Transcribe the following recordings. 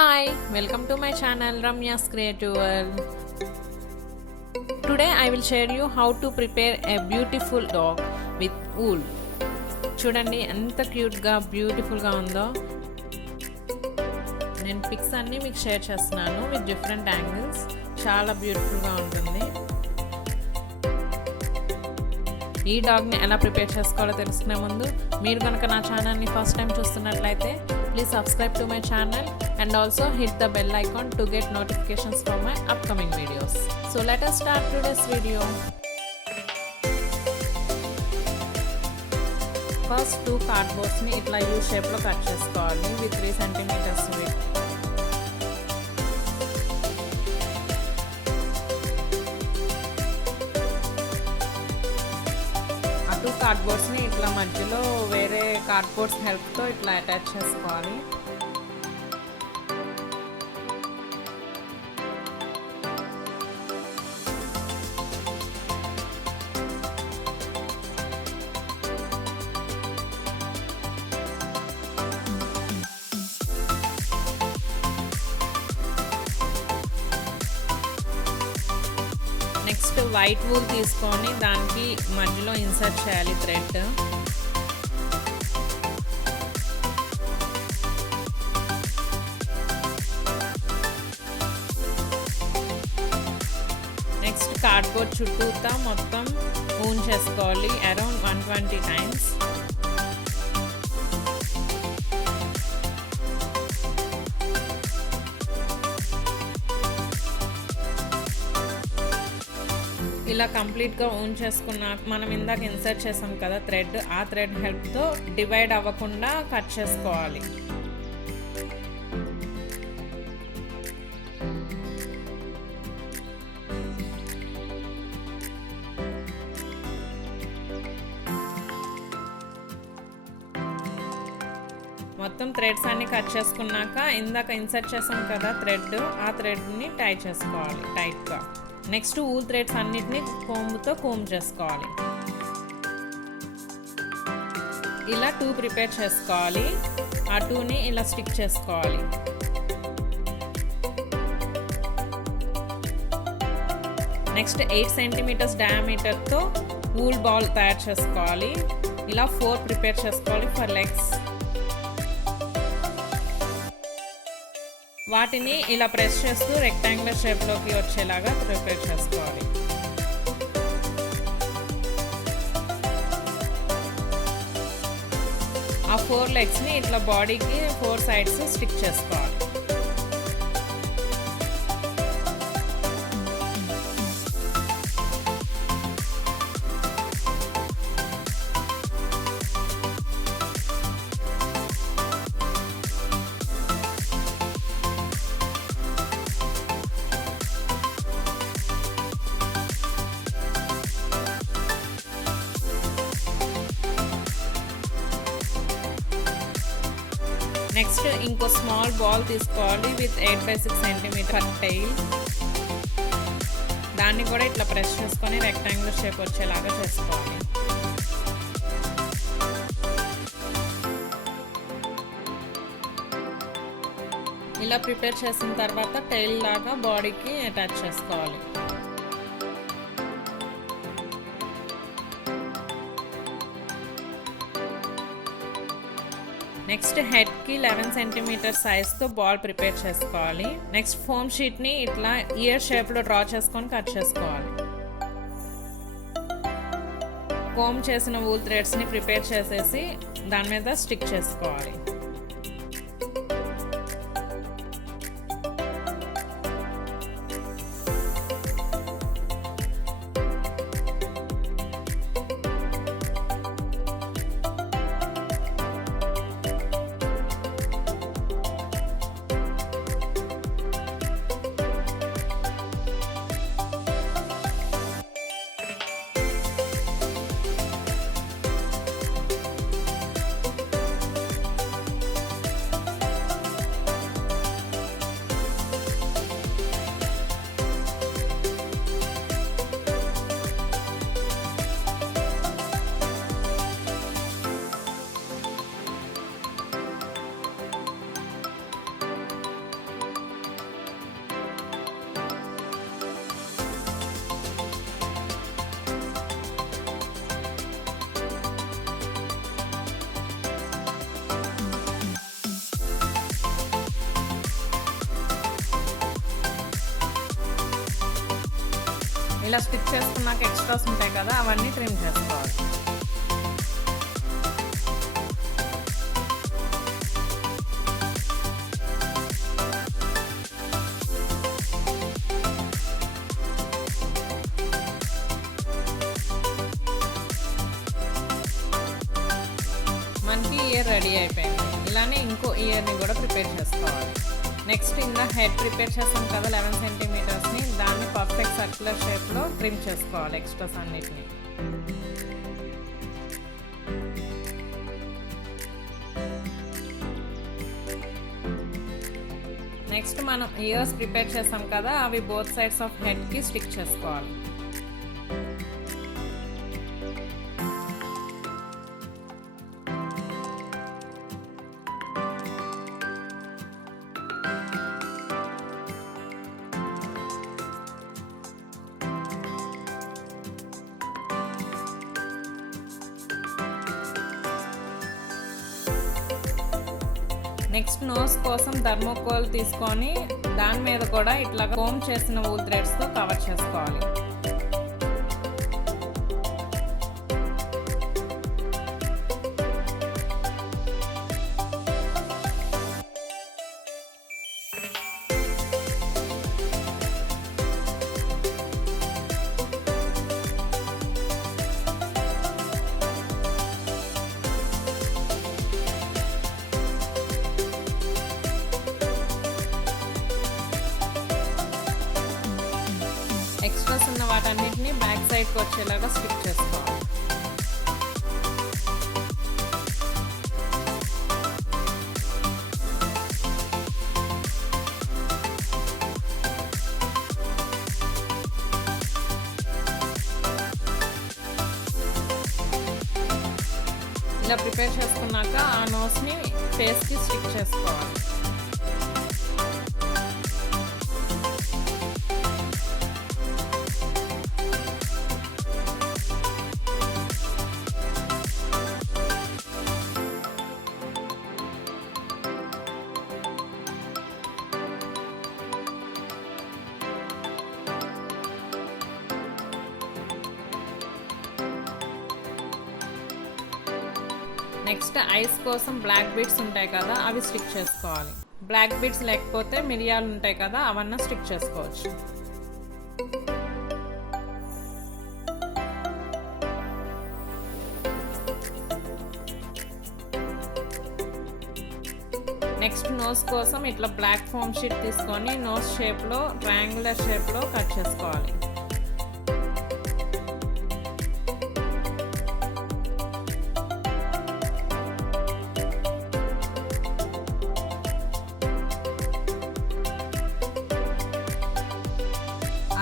Hi, welcome to my channel Ramya's Creative World. Today I will share you how to prepare a beautiful dog with wool. చూడండి ఎంత క్యూట్గా బ్యూటిఫుల్గా ఉందో. నేను పిక్స్ అన్నీ మీకు షేర్ చేస్తున్నాను విత్ డిఫరెంట్ యాంగిల్స్. చాలా బ్యూటిఫుల్గా ఉంటుంది. ఈ డాగ్ని ఎలా ప్రిపేర్ చేసుకోవాలో తెలుసుకునే ముందు మీరు కనుక నా ఛానల్ని ఫస్ట్ టైం చూస్తున్నట్లయితే please subscribe to my channel and also hit the bell icon to get notifications for my upcoming videos. So let us start today's video. First two cardboards ni itla U shape lo cut chesukovali with 3 cm width. ఆ two cardboards ni itla మధ్యలో వేరే cardboards help తో itla attach చేసుకోవాలి. Next white wool తీసుకొని దానికి మధ్యలో ఇన్సర్ట్ చేయాలి thread. Next cardboard చుట్టూతా మొత్తం వూన్ చేసుకోవాలి అరౌండ్ 120 టైమ్స్. ఇలా కంప్లీట్గా ఓన్ చేసుకున్న మనం ఇందాక ఇన్సర్ట్ చేసాం కదా థ్రెడ్, ఆ థ్రెడ్ హెల్ప్తో డివైడ్ అవ్వకుండా కట్ చేసుకోవాలి. మొత్తం థ్రెడ్స్ అన్ని కట్ చేసుకున్నాక ఇందాక ఇన్సర్ట్ చేసాం కదా థ్రెడ్, ఆ థ్రెడ్ని టై చేసుకోవాలి టైట్గా. నెక్స్ట్ వూల్ థ్రెడ్స్ అన్నిటిని కోంబుతో కోంబ్ చేసుకోవాలి. ఇలా 2 ప్రిపేర్ చేసుకోవాలి. ఆ 2ని ఇలా స్టిక్ చేసుకోవాలి. నెక్స్ట్ 8 cm డయామీటర్తో వూల్ బాల్ తయారు చేసుకోవాలి. ఇలా 4 ప్రిపేర్ చేసుకోవాలి ఫర్ లెగ్స్. వాటిని ఇలా ప్రెస్ చేస్తూ రెక్టాంగులర్ షేప్లోకి వచ్చేలాగా ప్రిపేర్ చేసుకోవాలి. ఆ 4 లెగ్స్ని ఇట్లా బాడీకి 4 సైడ్స్ స్టిక్ చేసుకోవాలి. నెక్స్ట్ ఇంకో స్మాల్ బాల్ తీసుకోవాలి విత్ 8/6 cm టైల్. దాన్ని కూడా ఇట్లా ప్రెస్ చేసుకొని రెక్టాంగులర్ షేప్ వచ్చేలాగా చేసుకోవాలి. ఇలా ప్రిపేర్ చేసిన తర్వాత టైల్ లాగా బాడీకి అటాచ్ చేసుకోవాలి. నెక్స్ట్ హెడ్కి 11 cm సైజ్తో బాల్ ప్రిపేర్ చేసుకోవాలి. నెక్స్ట్ ఫోమ్ షీట్ని ఇట్లా ఇయర్ షేప్లో డ్రా చేసుకొని కట్ చేసుకోవాలి. కోమ్ చేసిన వూల్ థ్రెడ్స్ని ప్రిపేర్ చేసేసి దాని మీద స్టిక్ చేసుకోవాలి. ఇలా స్టిచ్ చేసుకున్నాక ఎక్స్ట్రాస్ ఉంటాయి కదా, అవన్నీ ట్రిమ్ చేసుకోవాలి. మనకి ఇయర్ రెడీ అయిపోయింది. ఇలానే ఇంకో ఇయర్ని కూడా ప్రిపేర్ చేసుకోవాలి. నెక్స్ట్ ఇందా హెడ్ ప్రిపేర్ చేస్తాం కదా 11 సెంటీమీటర్స్ని, దాన్ని పర్ఫెక్ట్ సర్క్యులర్ షేప్లో ట్రిమ్ చేసుకోవాలి ఎక్స్ట్రాస్ అన్నిటిని. నెక్స్ట్ మనం ఇయర్స్ ప్రిపేర్ చేస్తాం కదా, అవి బోత్ సైడ్స్ ఆఫ్ హెడ్కి స్టిక్ చేసుకోవాలి. నెక్స్ట్ నోస్ కోసం థర్మోకోల్ తీసుకొని దాని మీద కూడా ఇట్లా కోమ్ చేసిన వూల్ థ్రెడ్స్తో కవర్ చేసుకోవాలి. ఎక్స్ట్రాస్ ఉన్న వాటన్నిటిని బ్యాక్ సైడ్కి వచ్చేలాగా స్టిక్ చేసుకోవాలి. ఇలా ప్రిపేర్ చేసుకున్నాక ఆ నోస్ని ఫేస్కి స్టిక్ చేసుకోవాలి. నెక్స్ట్ ఐస్ కోసం బ్లాక్ బీడ్స్ ఉంటాయి కదా, అవి స్టిక్ చేసుకోవాలి. బ్లాక్ బీడ్స్ లేకపోతే మిరియాలు ఉంటాయి కదా, అవన్నీ స్టిక్ చేసుకోవచ్చు. నెక్స్ట్ నోస్ కోసం ఇట్లా బ్లాక్ ఫోమ్ షీట్ తీసుకొని నోస్ షేప్లో ట్రయాంగులర్ షేప్లో కట్ చేసుకోవాలి.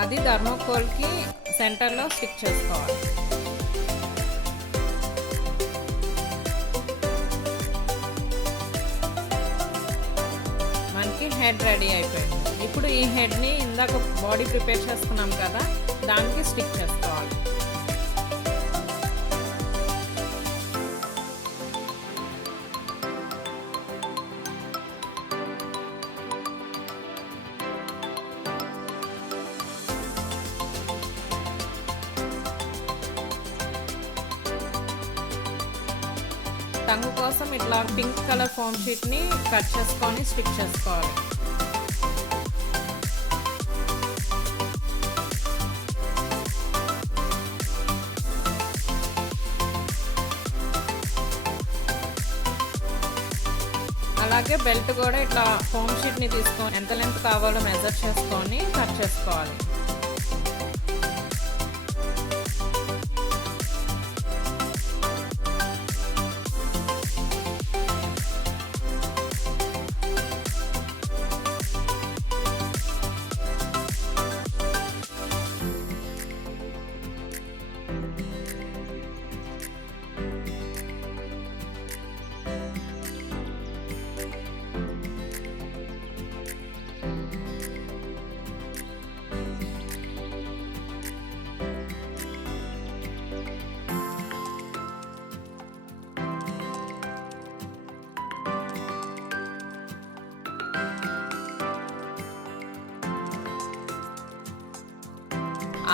అది థర్మోకోల్కి సెంటర్లో స్టిక్ చేసుకోవాలి. మనకి హెడ్ రెడీ అయిపోయింది. ఇప్పుడు ఈ హెడ్ని ఇందాక బాడీ ప్రిపేర్ చేసుకున్నాం కదా, దానికి స్టిక్ చేసుకోవాలి. టంగు కోసం ఇట్లా పింక్ కలర్ ఫోమ్ షీట్ని కట్ చేసుకొని స్టిక్ చేసుకోవాలి. అలాగే బెల్ట్ కూడా ఇట్లా ఫోమ్ షీట్ని తీసుకొని ఎంత లెంత్ కావాలో మెజర్ చేసుకొని కట్ చేసుకోవాలి.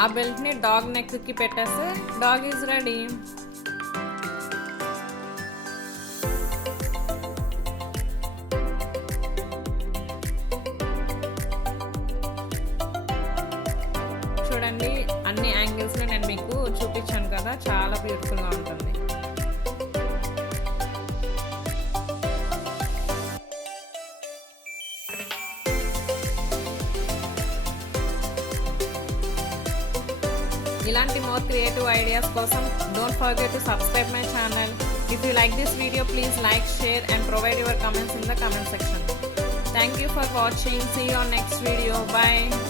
ఆ బెల్ట్ని డాగ్ నెక్కి పెట్టేస్తే డాగ్ ఈజ్ రెడీ. చూడండి అన్ని యాంగిల్స్లో నేను మీకు చూపించాను కదా, చాలా బ్యూటిఫుల్గా ఉంటుంది. ఇలాంటి మోర్ క్రియేటివ్ ఐడియాస్ కోసం don't forget to subscribe my channel. If you like this video please like, share and provide your comments in the comment section. Thank you for watching. See you on next video. Bye.